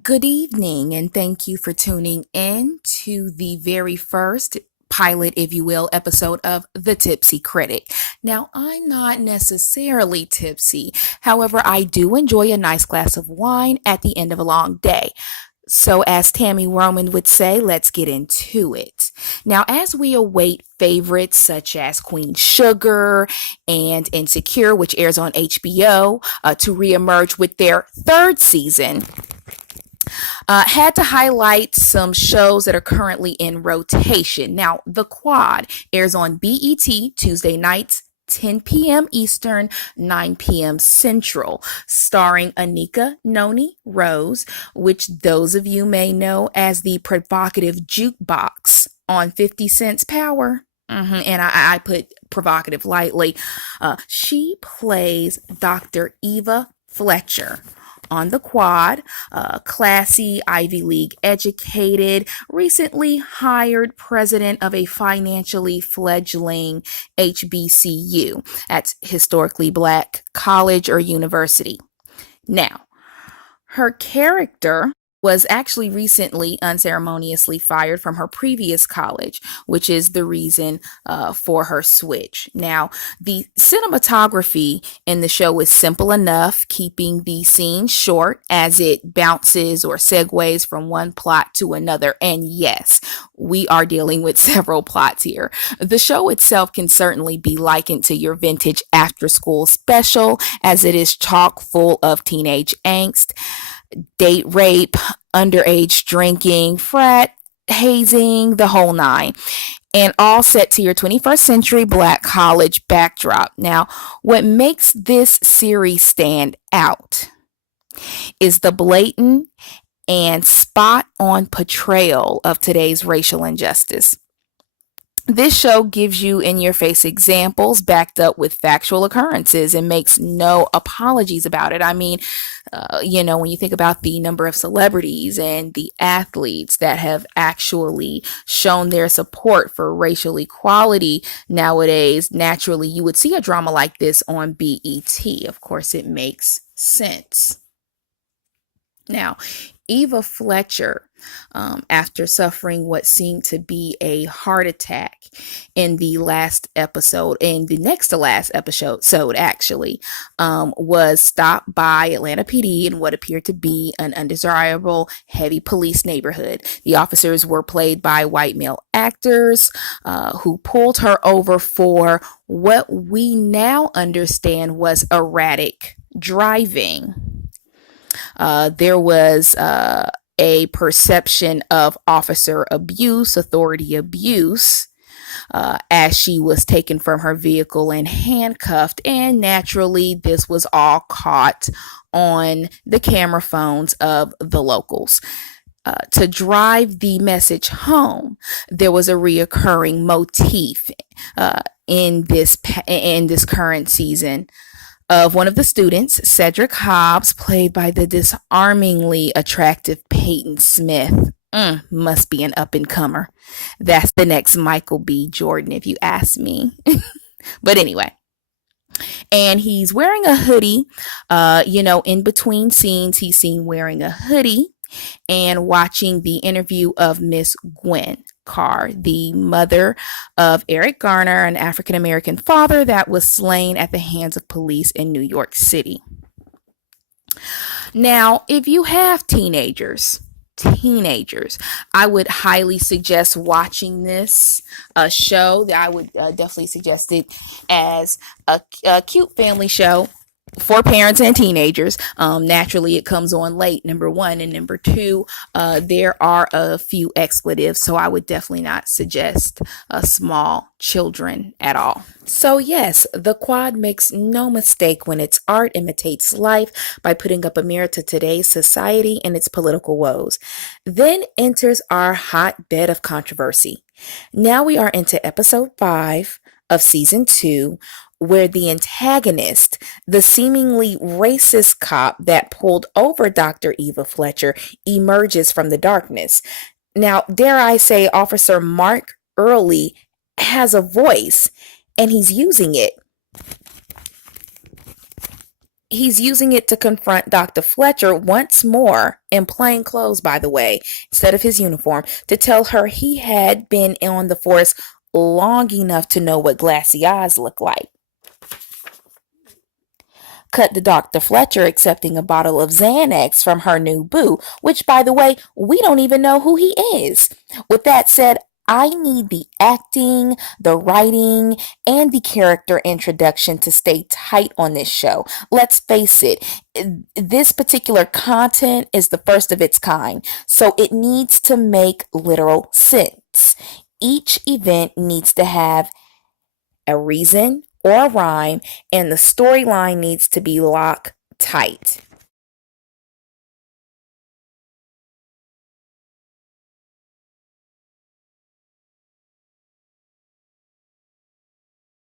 Good evening, and thank you for tuning in to the very first pilot, if you will, episode of the Tipsy Critic. Now, I'm not necessarily tipsy. However, I do enjoy a nice glass of wine at the end of a long day. So, as Tammy Roman would say, let's get into it. Now, as we await favorites such as Queen Sugar and Insecure, which airs on HBO, to reemerge with their third season, had to highlight some shows that are currently in rotation. Now, The Quad airs on BET Tuesday nights, 10 p.m. Eastern, 9 p.m. Central, starring Anika Noni Rose, which those of you may know as the provocative jukebox on 50 Cent's Power. And I put provocative lightly. She plays Dr. Eva Fletcher on The Quad, classy, Ivy League educated, recently hired president of a financially fledgling HBCU. That's historically black college or university. Now, her character was actually recently unceremoniously fired from her previous college, which is the reason for her switch. Now, the cinematography in the show is simple enough, keeping the scene short as it bounces or segues from one plot to another. And yes, we are dealing with several plots here. The show itself can certainly be likened to your vintage after school special, as it is chock full of teenage angst, date rape, underage drinking, frat hazing, the whole nine, and all set to your 21st century black college backdrop. Now, what makes this series stand out is the blatant and spot on portrayal of today's racial injustice. This show gives you in your face examples backed up with factual occurrences and makes no apologies about it. I mean, when you think about the number of celebrities and the athletes that have actually shown their support for racial equality nowadays, naturally you would see a drama like this on BET. Of course, it makes sense. Now, Eva Fletcher, after suffering what seemed to be a heart attack in the next to last episode actually, was stopped by Atlanta PD in what appeared to be an undesirable heavy police neighborhood. The officers were played by white male actors who pulled her over for what we now understand was erratic driving. There was a perception of officer abuse, authority abuse, as she was taken from her vehicle and handcuffed. And naturally, this was all caught on the camera phones of the locals. To drive the message home, there was a reoccurring motif in this current season of one of the students, Cedric Hobbs, played by the disarmingly attractive Peyton Smith. Must be an up and comer. That's the next Michael B. Jordan, if you ask me. But anyway, and he's wearing a hoodie. In between scenes, he's seen wearing a hoodie and watching the interview of Miss Gwen Carr, the mother of Eric Garner, an African American father that was slain at the hands of police in New York City. Now, if you have teenagers, I would highly suggest watching this show. I would definitely suggest it as a cute family show for parents and teenagers. Naturally, it comes on late, number one, and number two, there are a few expletives, so I would definitely not suggest small children at all. So yes, The Quad makes no mistake when its art imitates life by putting up a mirror to today's society and its political woes. Then enters our hotbed of controversy. Now we are into episode 5 of season 2, where the antagonist, the seemingly racist cop that pulled over Dr. Eva Fletcher, emerges from the darkness. Now, dare I say, Officer Mark Early has a voice, and he's using it. He's using it to confront Dr. Fletcher once more, in plain clothes, by the way, instead of his uniform, to tell her he had been on the force long enough to know what glassy eyes look like. Cut to Dr. Fletcher accepting a bottle of Xanax from her new boo, which, by the way, we don't even know who he is. With that said, I need the acting, the writing, and the character introduction to stay tight on this show. Let's face it, this particular content is the first of its kind, so it needs to make literal sense. Each event needs to have a reason or a rhyme, and the storyline needs to be locked tight.